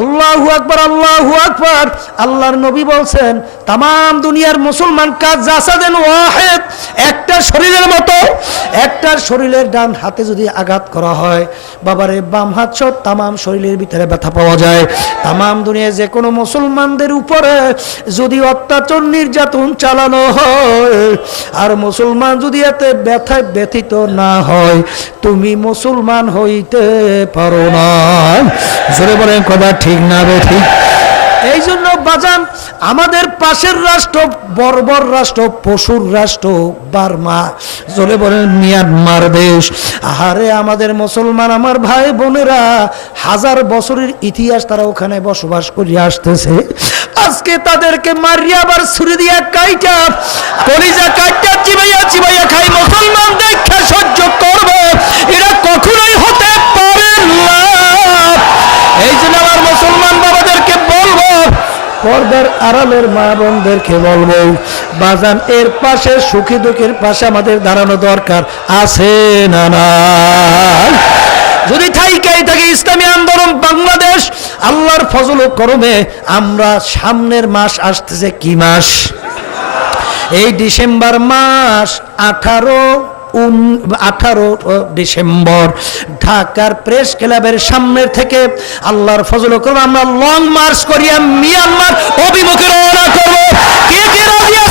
আল্লাহু আকবার আল্লাহু আকবার। আল্লাহর নবী বলছেন তাম দুনিয়ার মুসলমান কাজ জাসাদেন ওয়াহেদ একটা শরীরের ডান হাতে যদি আঘাত করা হয়, বাবারে, বাম হাত সহ তামাম শরীরের ভিতরে ব্যথা পাওয়া যায়। তামাম দুনিয়ায় যে কোনো মুসলমানদের উপরে যদি অত্যাচার নির্যাতন চালানো হয়, আর মুসলমান যদি এতে ব্যথায় ব্যথিত না হয়, তুমি মুসলমান হইতে পারো না। জোরে বলেন, কথা ঠিক না বে এই জন্য বাজান আমাদের পাশের রাষ্ট্র বর্বর রাষ্ট্র, পশুর রাষ্ট্র, বার্মা। চলে বলেন, মিয়ানমার দেশ। আহারে, আমাদের মুসলমান, আমার ভাই বোনেরা, হাজার বছরের ইতিহাস তারা ওখানে বসবাস করে আসতেছে। আজকে তাদেরকে মারিয়া আবার ছুরি দিয়া কাইটা, কলিজা কাইটা চিবাইয়া চিবাইয়া পর্দার আড়ালের মা বোনদেরকে বলব, বাজান, এর পাশে সুখী দুঃখের পাশে আমাদের দাঁড়ানো দরকার আছে না না যদি থাইকাই থাকে ইসলামী আন্দোলন বাংলাদেশ, আল্লাহর ফজল করমে আমরা সামনের মাস আসতেছে কি মাস? এই ডিসেম্বর মাস আঠারো উন আঠারো ডিসেম্বর ঢাকার প্রেস ক্লাবের সামনের থেকে আল্লাহর ফজল করব আমরা লং মার্চ করিয়া মিয়ানমার অভিমুখে রওনা করব। কে কে রাজি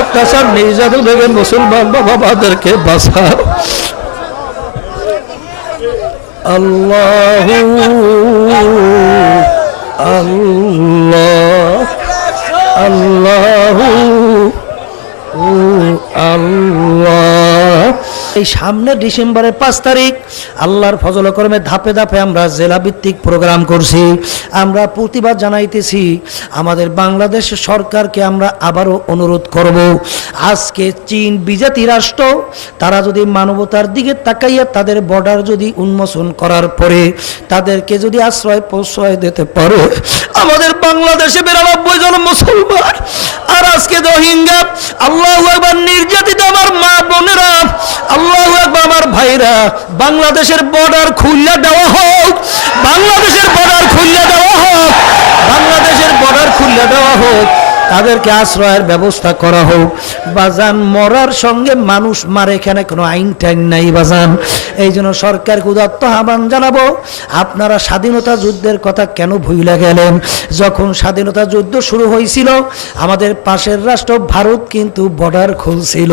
অত্যাচার নির্যাতন থেকে মুসলমান বাবাদেরকে বাঁচাও। আল্লাহ আল্লাহ এই সামনে ডিসেম্বরের পাঁচ তারিখ। আল্লাহর ফজল কর্মে ধাপে ধাপে আমরা জেলা ভিত্তিক প্রোগ্রাম করছি। আমরা প্রতিবাদ জানাইতেছি, আমাদের বাংলাদেশ সরকারকে আমরা আবারও অনুরোধ করব। আজকে চীন বিজাতি রাষ্ট্র, তারা যদি মানবতার দিকে তাকাইয়া তাদের বর্ডার যদি উন্মোচন করার পরে তাদেরকে যদি আশ্রয় প্রশ্রয় দিতে পারে, আমাদের বাংলাদেশে বিরানব্বই জন মুসলমান, আর আজকে রোহিঙ্গা, আল্লাহ নির্যাতিত আমার মা বোনেরা, আল্লাহ একবার আমার ভাইরা, বাংলাদেশের বর্ডার খুললে দেওয়া হোক, বাংলাদেশের বর্ডার খুললে দেওয়া হোক, বাংলাদেশের বর্ডার খুললে দেওয়া হোক, তাদেরকে আশ্রয়ের ব্যবস্থা করা হোক। বাজান মরার সঙ্গে মানুষ মারে এখানে কোনো আইন টাইন নাই বাজান। এই জন্য সরকারকে উদাত্ত আহ্বান জানাব, আপনারা স্বাধীনতা যুদ্ধের কথা কেন ভুলে গেলেন? যখন স্বাধীনতা যুদ্ধ শুরু হয়েছিল, আমাদের পাশের রাষ্ট্র ভারত কিন্তু বর্ডার খুলছিল।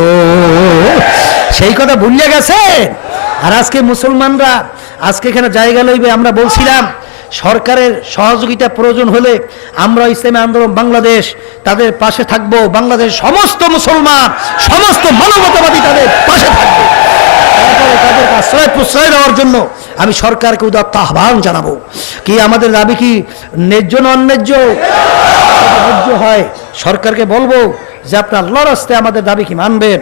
সেই কথা ভুলে গেছে আর আজকে মুসলমানরা, আজকে এখানে জায়গা লইবে, আমরা বলছিলাম সরকারের সহযোগিতা প্রয়োজন হলে আমরা ইসলামী আন্দোলন বাংলাদেশ তাদের পাশে থাকব। বাংলাদেশ সমস্ত মুসলমান, সমস্ত মানবতাবাদী তাদের পাশে থাকবে। তাদেরকে আশ্রয় প্রশ্রয় দেওয়ার জন্য আমি সরকারকে উদাত্ত আহ্বান জানাব। কি আমাদের দাবি কি ন্যায্য অন্যায্য? ন্যায্য হয়, সরকারকে বলব যে আপনার রাস্তায় আমাদের দাবি কি মানবেন?